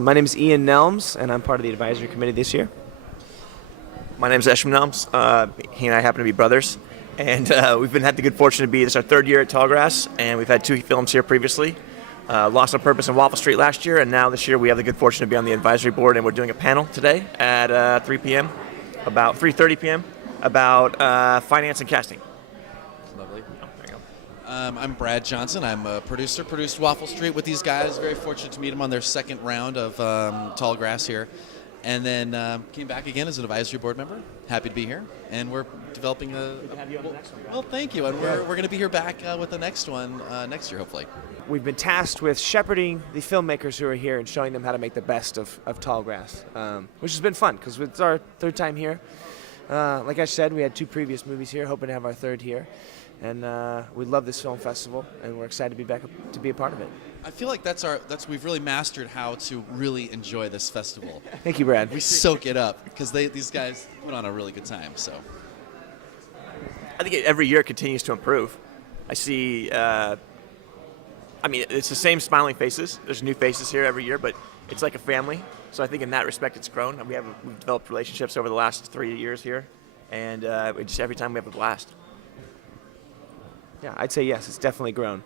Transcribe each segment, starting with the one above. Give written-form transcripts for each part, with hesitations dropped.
My name is Ian Nelms, and I'm part of the advisory committee this year. My name is Eshom Nelms. He and I happen to be brothers, and we've had the good fortune to be. This is our third year at Tallgrass, and we've had 2 films here previously. Lost on Purpose and Waffle Street last year, and now this year we have the good fortune to be on the advisory board, and we're doing a panel today at 3 p.m. about 3:30 p.m. about finance and casting. Lovely. Oh, there you go. I'm Brad Johnson. I'm a producer. Produced Waffle Street with these guys. Very fortunate to meet them on their second round of Tallgrass here. And then came back again as an advisory board member. Happy to be here. And we're developing a... Good to have you on the next one, Brad. Well, thank you. And we're going to be here back with the next one next year, hopefully. We've been tasked with shepherding the filmmakers who are here and showing them how to make the best of Tallgrass, which has been fun because it's our third time here. Like I said, we had 2 previous movies here, hoping to have our third here. And we love this film festival, and we're excited to be back to be a part of it. I feel like we've really mastered how to really enjoy this festival. Thank you, Brad. We soak it up because these guys put on a really good time. So I think every year it continues to improve. I see. It's the same smiling faces. There's new faces here every year, but it's like a family. So I think in that respect, it's grown. And we've developed relationships over the last 3 years here, and every time we have a blast. Yeah, I'd say yes. It's definitely grown.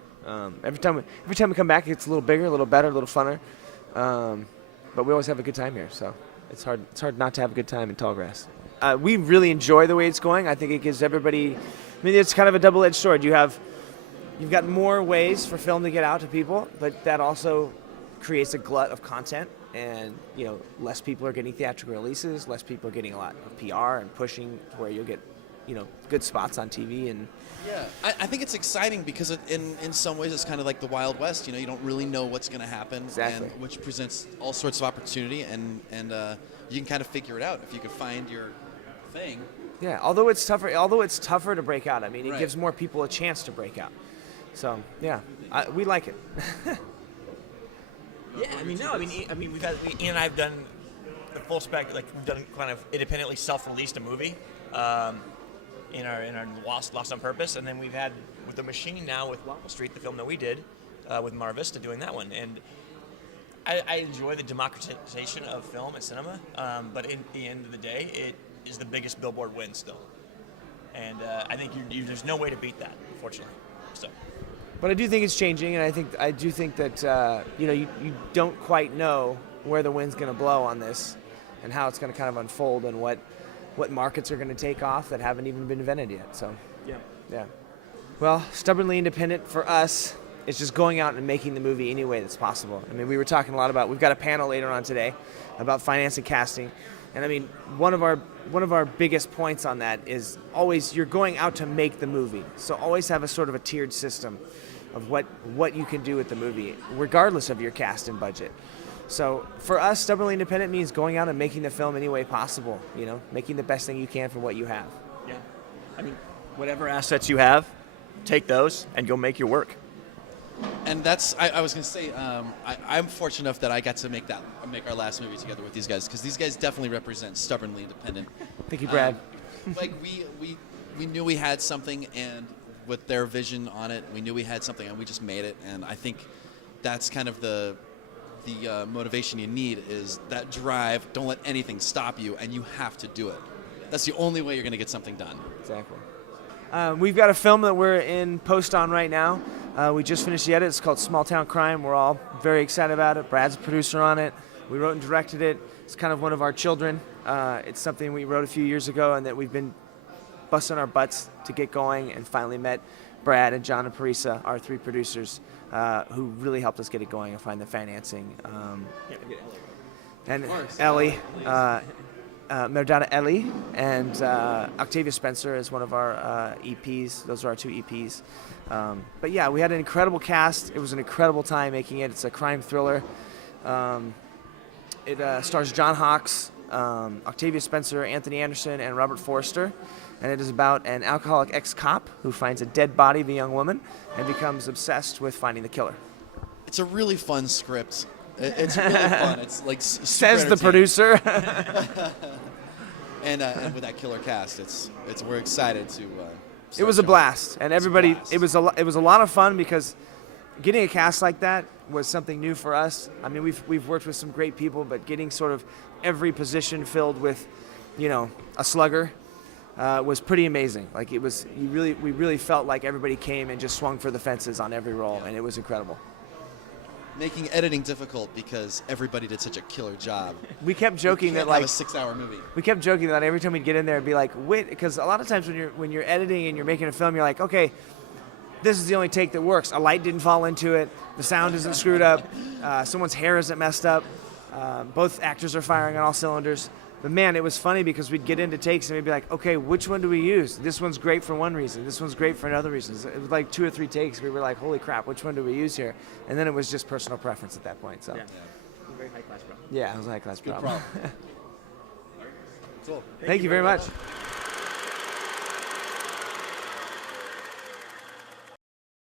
Every time we come back, it's a little bigger, a little better, a little funner. But we always have a good time here, so it's hard not to have a good time in Tallgrass. We really enjoy the way it's going. I think it gives everybody. I mean, it's kind of a double-edged sword. You've got more ways for film to get out to people, but that also creates a glut of content, and less people are getting theatrical releases, less people are getting a lot of PR and pushing to where you'll get good spots on TV. And yeah, I think it's exciting because in some ways it's kind of like the Wild West. You don't really know what's going to happen, exactly. And which presents all sorts of opportunity, and you can kind of figure it out if you can find your thing. Yeah, although it's tougher to break out. I mean, it Right. gives more people a chance to break out. So yeah, we like it. Yeah, Ian and I have done the full spec. Like we've done kind of independently self-released a movie. In our Lost on Purpose, and then we've had with The Machine now with Waffle Street, the film that we did with Mar Vista, doing that one. And I enjoy the democratization of film and cinema, but in the end of the day, it is the biggest billboard win still. And I think there's no way to beat that, unfortunately. So. But I do think it's changing, and I do think that you don't quite know where the wind's going to blow on this, and how it's going to kind of unfold, and what markets are going to take off that haven't even been invented yet. So yeah. Well, stubbornly independent for us is just going out and making the movie any way that's possible. I mean, we were talking a lot about, we've got a panel later on today about finance and casting, and I mean, one of our biggest points on that is always you're going out to make the movie. So always have a sort of a tiered system of what you can do with the movie, regardless of your cast and budget. So for us, stubbornly independent means going out and making the film any way possible, making the best thing you can for what you have. Yeah, I mean, whatever assets you have, take those and go make your work. And that's I was going to say I'm fortunate enough that I got to make our last movie together with these guys, because these guys definitely represent stubbornly independent. Thank you, Brad. We knew we had something, and with their vision on it, we knew we had something, and we just made it. And I think that's kind of the motivation you need, is that drive. Don't let anything stop you, and you have to do it. That's the only way you're going to get something done. Exactly. We've got a film that we're in post on right now. We just finished the edit. It's called Small Town Crime. We're all very excited about it. Brad's a producer on it. We wrote and directed it. It's kind of one of our children. It's something we wrote a few years ago, and that we've been busting our butts to get going, and finally met Brad and John and Parisa, our 3 producers, who really helped us get it going and find the financing. And Ellie, Merdana Ellie, and Octavia Spencer is one of our EPs. Those are our 2 EPs. But yeah, we had an incredible cast. It was an incredible time making it. It's a crime thriller. It stars John Hawkes, Octavia Spencer, Anthony Anderson, and Robert Forster. And it is about an alcoholic ex-cop who finds a dead body of a young woman and becomes obsessed with finding the killer. It's a really fun script. It's really fun. It's like super says the producer. and with that killer cast, we're excited to. It was a blast, and everybody. It was a lot of fun because getting a cast like that was something new for us. I mean, we've worked with some great people, but getting sort of every position filled with, a slugger was pretty amazing. Like we really felt like everybody came and just swung for the fences on every role, and it was incredible. Making editing difficult because everybody did such a killer job. We kept joking that Have a 6-hour movie. We kept joking that every time we'd get in there, it'd be like, wait, because a lot of times when you're editing and you're making a film, you're like, okay, this is the only take that works. A light didn't fall into it. The sound isn't screwed up. Someone's hair isn't messed up. Both actors are firing on all cylinders. But man, it was funny because we'd get into takes and we'd be like, okay, which one do we use? This one's great for one reason. This one's great for another reason. It was like 2 or 3 takes. We were like, holy crap, which one do we use here? And then it was just personal preference at that point. So. Yeah. Very high class problem. Yeah, it was a high class problem. Cool. Thank you very much.